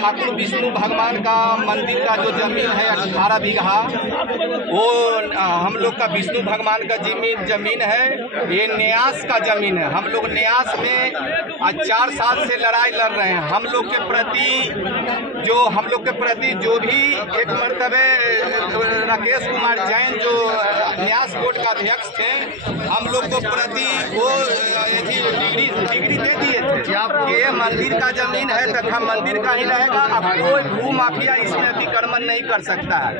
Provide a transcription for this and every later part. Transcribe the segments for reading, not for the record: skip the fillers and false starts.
ठाकुर विष्णु भगवान का मंदिर का जो जमीन है 18 बीघा, वो हम लोग का विष्णु भगवान का जमीन है। ये न्यास का जमीन है। हम लोग न्यास में आज 4 साल से लड़ाई लड़ रहे हैं। हम लोग के प्रति जो भी एक मर्तबे राकेश कुमार जैन जो न्यास बोर्ड का अध्यक्ष थे, हम लोग को प्रति वो डिग्री दे दिए थे कि ये मंदिर का जमीन है तथा मंदिर का ही रहेगा, अब कोई भू माफिया इसमें अतिक्रमण नहीं कर सकता है।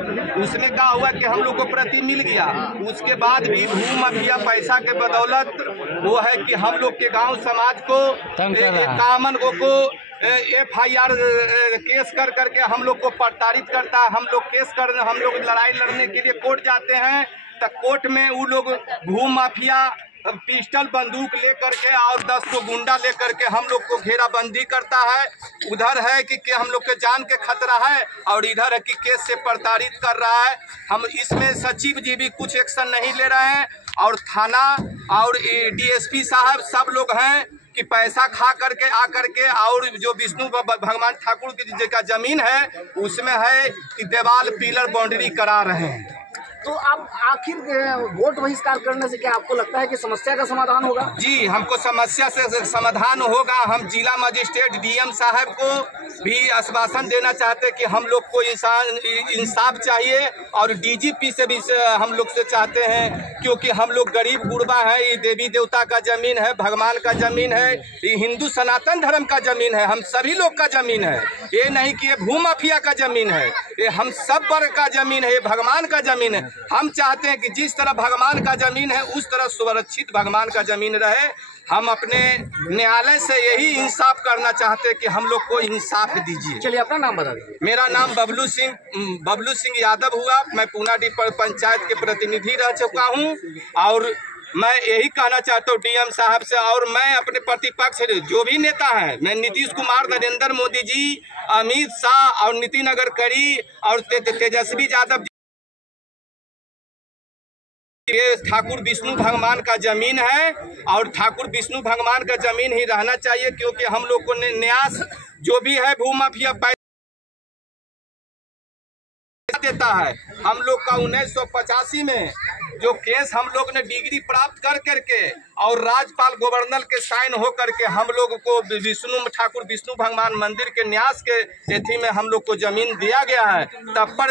उसमें क्या हुआ कि हम लोग को प्रति मिल गया। उसके बाद भी भू माफिया पैसा के बदौलत वो है कि हम लोग के गांव समाज को कामन को FIR केस कर करके हम लोग को प्रताड़ित करता है। हम लोग लड़ाई लड़ने के लिए कोर्ट जाते हैं तो कोर्ट में वो लोग भू माफिया पिस्टल बंदूक लेकर के और 10 को गुंडा लेकर के हम लोग को घेराबंदी करता है। उधर है कि हम लोग के जान के खतरा है और इधर है कि केस से प्रताड़ित कर रहा है। हम इसमें सचिव जी भी कुछ एक्शन नहीं ले रहे हैं और थाना और DSP साहब सब लोग हैं कि पैसा खा करके आ करके और जो विष्णु भगवान ठाकुर की का जमीन है उसमें है कि दीवार पिलर बाउंड्री करा रहे हैं। तो आप आखिर वोट बहिष्कार करने से क्या आपको लगता है कि समस्या का समाधान होगा? जी, हमको समस्या से समाधान होगा। हम जिला मजिस्ट्रेट DM साहब को भी आश्वासन देना चाहते हैं कि हम लोग को इंसाफ चाहिए और DGP से भी हम लोग से चाहते हैं, क्योंकि हम लोग गरीब गुरबा हैं। ये देवी देवता का जमीन है, भगवान का जमीन है, ये हिंदू सनातन धर्म का जमीन है, हम सभी लोग का जमीन है। ये नहीं कि ये भू माफिया का जमीन है, ये हम सब वर्ग का जमीन है, ये भगवान का जमीन है। हम चाहते हैं कि जिस तरह भगवान का जमीन है उस तरह सुरक्षित भगवान का जमीन रहे। हम अपने न्यायालय से यही इंसाफ करना चाहते हैं कि हम लोग को इंसाफ दीजिए। चलिए, अपना नाम बता दीजिए। मेरा नाम बबलू सिंह यादव हुआ। मैं पूनाडी पंचायत के प्रतिनिधि रह चुका हूं और मैं यही कहना चाहता हूँ DM साहब से, और मैं अपने प्रतिपक्ष जो भी नेता हैं, मैं नीतीश कुमार, नरेंद्र मोदी जी, अमित शाह और नितिन गडकरी और तेजस्वी यादव, ये ठाकुर विष्णु भगवान का जमीन है और ठाकुर विष्णु भगवान का जमीन ही रहना चाहिए, क्योंकि हम लोग को न्यास जो भी है भू माफिया देता है। हम लोग का 1985 में जो केस हम लोग ने डिग्री प्राप्त कर करके और राज्यपाल गवर्नर के साइन हो करके हम लोग को ठाकुर विष्णु भगवान मंदिर के न्यास के एथी में हम लोग को जमीन दिया गया है, तब पर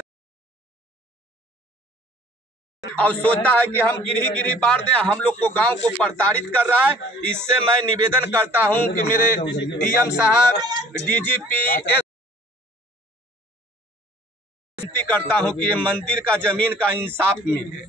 और सोचता है कि हम गिरी बार दें, हम लोग को गांव को प्रताड़ित कर रहा है। इससे मैं निवेदन करता हूं कि मेरे DM साहब, DGP करता हूं कि ये मंदिर का जमीन का इंसाफ मिले।